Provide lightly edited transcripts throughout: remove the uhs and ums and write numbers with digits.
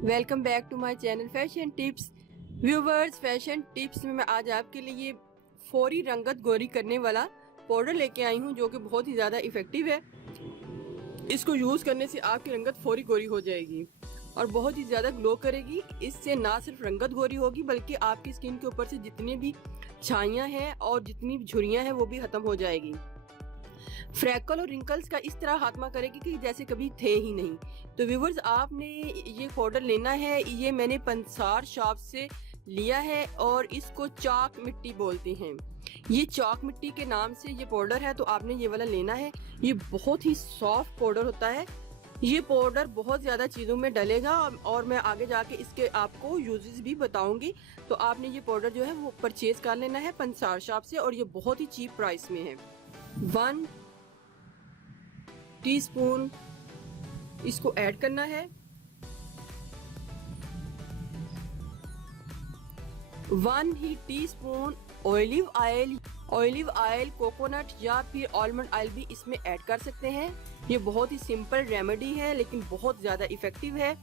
Welcome back to my channel fashion tips. Viewers, fashion tips में मैं आज आपके लिए फौरी रंगत गोरी करने वाला पाउडर लेके आई हूँ, जो कि बहुत ही ज़्यादा इफ़ेक्टिव है। इसको यूज़ करने से आपकी रंगत फौरी गोरी हो जाएगी और बहुत ही ज़्यादा ग्लो करेगी। इससे ना सिर्फ रंगत गोरी होगी बल्कि आपकी स्किन के ऊपर से जितनी भी छाइयाँ हैं और जितनी भी झुर्रियाँ हैं वो भी ख़त्म हो जाएगी। फ्रैकल और रिंकल्स का इस तरह खात्मा करेगी कि जैसे कभी थे ही नहीं। तो व्यूवर्स, आपने ये पाउडर लेना है। ये मैंने पंसार शॉप से लिया है और इसको चाक मिट्टी बोलते हैं। ये चाक मिट्टी के नाम से ये पाउडर है, तो आपने ये वाला लेना है। ये बहुत ही सॉफ्ट पाउडर होता है। ये पाउडर बहुत ज़्यादा चीज़ों में डलेगा और मैं आगे जाके इसके आपको यूजेस भी बताऊंगी। तो आपने ये पाउडर जो है वो परचेज कर लेना है पंसार शॉप से, और ये बहुत ही चीप प्राइस में है। 1 टीस्पून इसको ऐड करना है। 1 ही टीस्पून ऑलिव ऑयल कोकोनट या फिर आलमंड ऑयल भी इसमें ऐड कर सकते हैं। ये बहुत ही सिंपल रेमेडी है लेकिन बहुत ज़्यादा इफ़ेक्टिव है।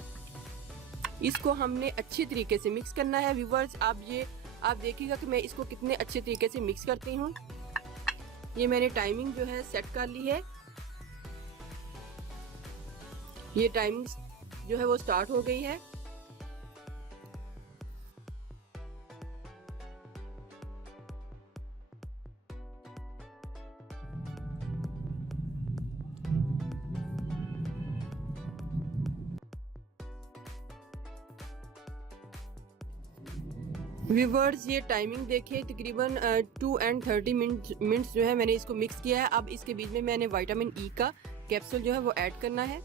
इसको हमने अच्छे तरीके से मिक्स करना है। व्यूवर्स, आप देखिएगा कि मैं इसको कितने अच्छे तरीके से मिक्स करती हूँ। ये मैंने टाइमिंग जो है सेट कर ली है। ये टाइमिंग जो है वो स्टार्ट हो गई है। व्यूवर्स, ये टाइमिंग देखिए, तकरीबन 2 and 30 मिनट्स जो है मैंने इसको मिक्स किया है। अब इसके बीच में मैंने विटामिन ई का कैप्सूल जो है वो ऐड करना है।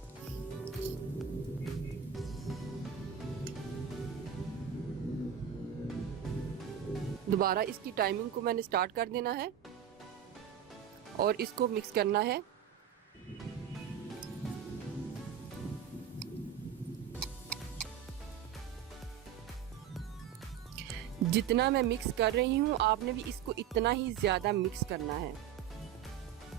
दोबारा इसकी टाइमिंग को मैंने स्टार्ट कर देना है और इसको मिक्स करना है। जितना मैं मिक्स कर रही हूँ आपने भी इसको इतना ही ज़्यादा मिक्स करना है।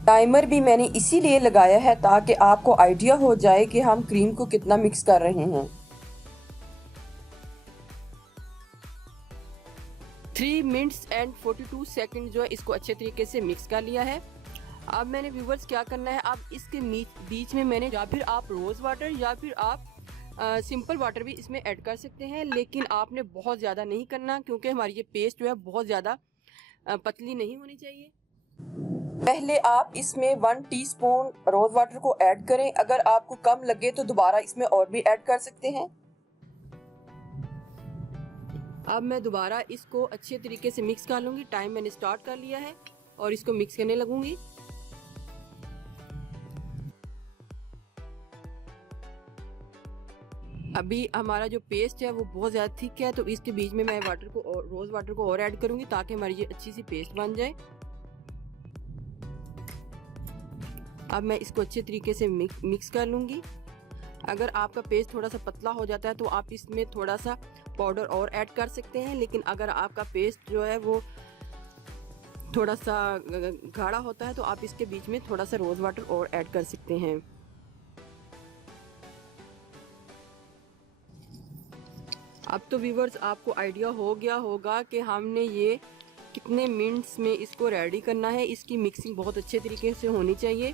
टाइमर भी मैंने इसीलिए लगाया है ताकि आपको आइडिया हो जाए कि हम क्रीम को कितना मिक्स कर रहे हैं। 3 मिनट्स एंड 42 सेकंड जो है इसको अच्छे तरीके से मिक्स कर लिया है। अब मैंने व्यूवर्स क्या करना है, अब इसके बीच में मैंने या फिर आप रोज़ वाटर या फिर आप सिंपल वाटर भी इसमें ऐड कर सकते हैं, लेकिन आपने बहुत ज़्यादा नहीं करना क्योंकि हमारी ये पेस्ट जो है बहुत ज़्यादा पतली नहीं होनी चाहिए। पहले आप इसमें 1 टीस्पून रोज़ वाटर को ऐड करें। अगर आपको कम लगे तो दोबारा इसमें और भी ऐड कर सकते हैं। अब मैं दोबारा इसको अच्छे तरीके से मिक्स कर लूँगी। टाइम मैंने स्टार्ट कर लिया है और इसको मिक्स करने लगूंगी। अभी हमारा जो पेस्ट है वो बहुत ज़्यादा थिक है, तो इसके बीच में मैं रोज़ वाटर को और ऐड करूँगी ताकि हमारी ये अच्छी सी पेस्ट बन जाए। अब मैं इसको अच्छे तरीके से मिक्स कर लूँगी। अगर आपका पेस्ट थोड़ा सा पतला हो जाता है तो आप इसमें थोड़ा सा पाउडर और ऐड कर सकते हैं, लेकिन अगर आपका पेस्ट जो है वो थोड़ा सा गाढ़ा होता है तो आप इसके बीच में थोड़ा सा रोज़ वाटर और ऐड कर सकते हैं। अब तो व्यूवर्स, आपको आइडिया हो गया होगा कि हमने ये कितने मिनट्स में इसको रेडी करना है। इसकी मिक्सिंग बहुत अच्छे तरीके से होनी चाहिए।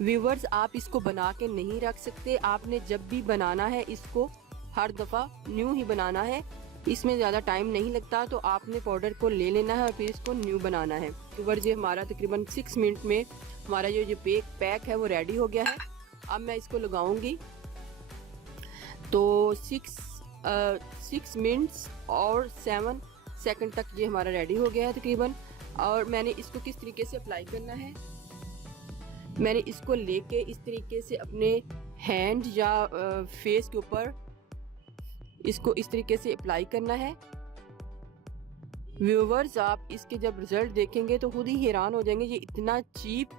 व्यूवर्स, आप इसको बना के नहीं रख सकते। आपने जब भी बनाना है इसको हर दफ़ा न्यू ही बनाना है। इसमें ज़्यादा टाइम नहीं लगता, तो आपने पाउडर को ले लेना है और फिर इसको न्यू बनाना है। व्यूवर्स, ये हमारा तकरीबन 6 मिनट में हमारा जो पैक है वो रेडी हो गया है। अब मैं इसको लगाऊंगी तो 6 मिनट्स और 7 सेकंड तक ये हमारा रेडी हो गया है तकरीबन। और मैंने इसको किस तरीके से अप्लाई करना है, मैंने इसको लेके इस तरीके से अपने हैंड या फेस के ऊपर इसको इस तरीके से अप्लाई करना है। व्यूवर्स, आप इसके जब रिजल्ट देखेंगे तो खुद ही हैरान हो जाएंगे। ये इतना चीप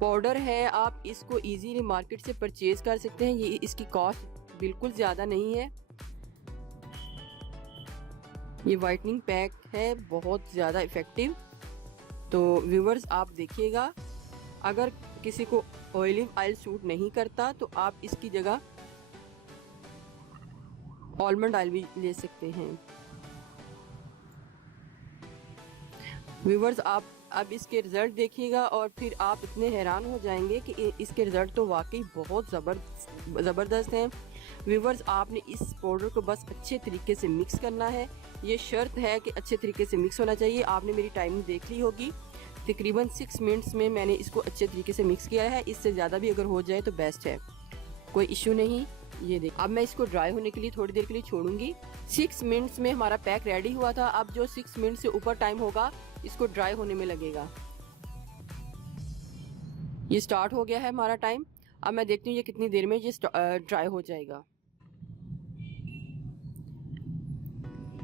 पाउडर है, आप इसको इजीली मार्केट से परचेज कर सकते हैं। ये इसकी कॉस्ट बिल्कुल ज़्यादा नहीं है। ये वाइटनिंग पैक है, बहुत ज़्यादा इफ़ेक्टिव। तो व्यूवर्स, आप देखिएगा, अगर किसी को ऑलिव ऑयल सूट नहीं करता तो आप इसकी जगह आलमंड ऑयल भी ले सकते हैं। व्यूवर्स, आप अब इसके रिज़ल्ट देखिएगा और फिर आप इतने हैरान हो जाएंगे कि इसके रिज़ल्ट तो वाकई बहुत ज़बरदस्त हैं। व्यूवर्स, आपने इस पाउडर को बस अच्छे तरीके से मिक्स करना है। ये शर्त है कि अच्छे तरीके से मिक्स होना चाहिए। आपने मेरी टाइमिंग देख ली होगी, तकरीबन 6 मिनट्स में मैंने इसको अच्छे तरीके से मिक्स किया है। इससे ज़्यादा भी अगर हो जाए तो बेस्ट है, कोई इशू नहीं। ये देख, अब मैं इसको ड्राई होने के लिए थोड़ी देर के लिए छोड़ूंगी। 6 मिनट्स में हमारा पैक रेडी हुआ था। अब जो 6 मिनट से ऊपर टाइम होगा इसको ड्राई होने में लगेगा। ये स्टार्ट हो गया है हमारा टाइम। अब मैं देखती हूँ ये कितनी देर में ये ड्राई हो जाएगा।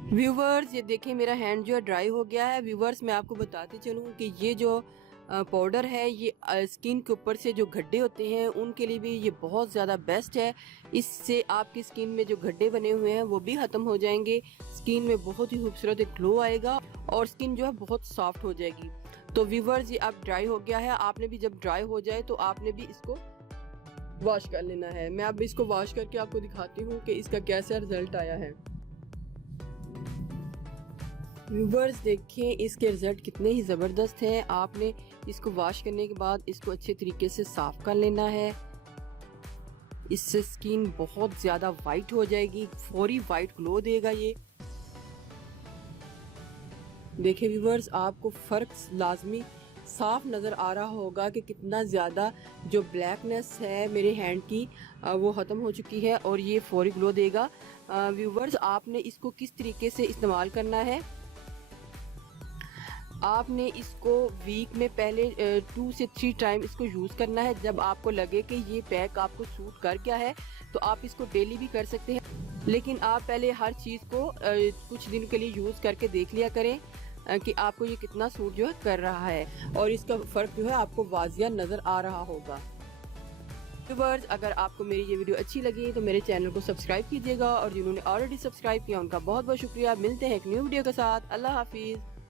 व्यूवर्स, ये देखें मेरा हैंड जो है ड्राई हो गया है। व्यूवर्स, मैं आपको बताती चलूँ कि ये जो पाउडर है ये स्किन के ऊपर से जो गड्ढे होते हैं उनके लिए भी ये बहुत ज़्यादा बेस्ट है। इससे आपकी स्किन में जो गड्ढे बने हुए हैं वो भी ख़त्म हो जाएंगे। स्किन में बहुत ही खूबसूरत एक ग्लो आएगा और स्किन जो है बहुत सॉफ्ट हो जाएगी। तो व्यूवर्स, ये अब ड्राई हो गया है। आपने भी जब ड्राई हो जाए तो आपने भी इसको वॉश कर लेना है। मैं अब इसको वॉश करके आपको दिखाती हूँ कि इसका कैसा रिजल्ट आया है। व्यूवर्स, देखें इसके रिजल्ट कितने ही ज़बरदस्त हैं। आपने इसको वॉश करने के बाद इसको अच्छे तरीके से साफ कर लेना है। इससे स्किन बहुत ज़्यादा वाइट हो जाएगी, फौरी वाइट ग्लो देगा ये। देखें व्यूवर्स, आपको फ़र्क लाजमी साफ नज़र आ रहा होगा कि कितना ज़्यादा जो ब्लैकनेस है मेरे हैंड की वो ख़त्म हो चुकी है और ये फौरी ग्लो देगा। व्यूवर्स, आपने इसको किस तरीके से इस्तेमाल करना है, आपने इसको वीक में पहले 2 से 3 टाइम इसको यूज़ करना है। जब आपको लगे कि ये पैक आपको सूट कर गया है तो आप इसको डेली भी कर सकते हैं, लेकिन आप पहले हर चीज़ को कुछ दिन के लिए यूज़ करके देख लिया करें कि आपको ये कितना सूट जो है कर रहा है और इसका फ़र्क जो है आपको वाज़िया नज़र आ रहा होगा। व्यूअर्स, अगर आपको मेरी ये वीडियो अच्छी लगी तो मेरे चैनल को सब्सक्राइब कीजिएगा और जिन्होंने ऑलरेडी सब्सक्राइब किया उनका बहुत बहुत शुक्रिया। मिलते हैं एक न्यू वीडियो के साथ। अल्लाह हाफिज़।